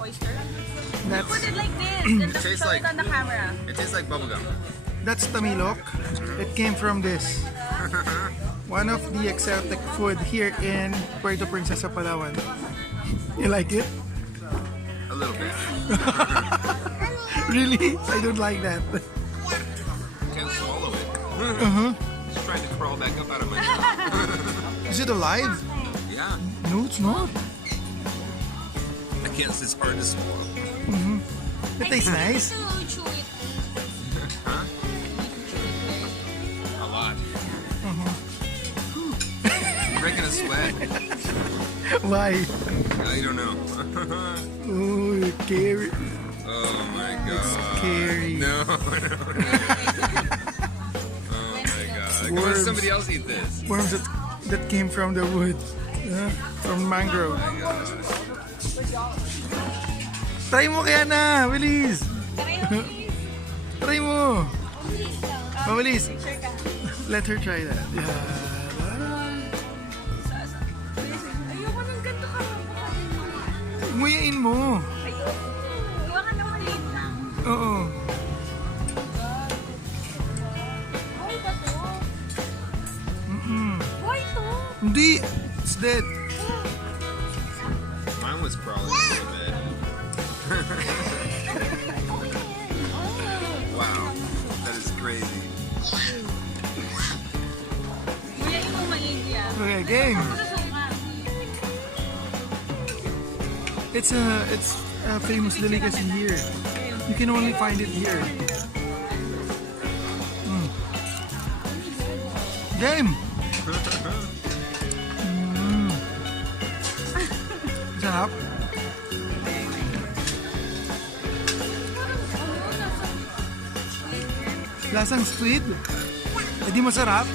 oyster. That's Put it like this. Then just tastes show like- it on the camera. It tastes like bubblegum. that's Tamilok. It came from this. One of the exotic food here in Puerto Princesa Palawan. You like it? A little bit. Really? I don't like that. Can't swallow it. Uh-huh. Just trying to crawl back up out of my mouth. Is it alive? Yeah. No, it's not. I can't. It's hard to swallow. It tastes nice. Chew it. Huh? A lot. I'm breaking a sweat. Why? I don't know. Oh, it's scary. Oh my god. It's scary. No, no, no. Oh my god. Come on, Worms. somebody else eat this. Worms that came from the wood. From mangrove. Oh my god. Try mo kaya na, bilis. Try mo. Mabilis. Let her try that. Yeah. Ayoko ng ganito ka. Nguyain mo. Ayoko. Huwag ka na maliit lang. Oo. Buhay ba to? Mm-mm. Buhay to? Hindi. It's dead. Mine was crawling a little bit. Wow. That is crazy. Buhay mo maigi ah. Okay, game. Masusuka. It's a famous delicacy here. You can only find it here. Game. Sarap. Lasang squid. Hindi masarap.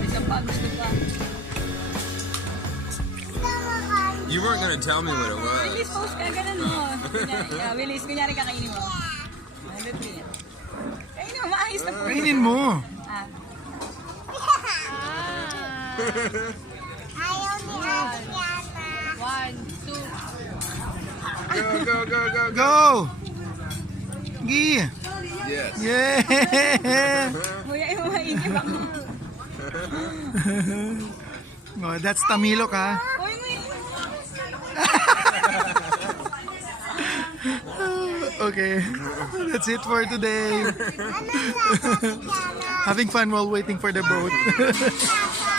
Isa pa, gusto pa. You weren't gonna tell me what it was. Willis, post ka, ganun mo. Yeah, Willis, kunyari kakainin mo. Look me. Kainin mo, maayos na po. Kainin mo. Ah. One, two. Go, go, go, go, go. Go. Gi. Yes. Yeah. Buhay mo maigi ba? Oh, that's Tamilok ha. Uy, may... Okay. That's it for today. Having fun while waiting for the boat.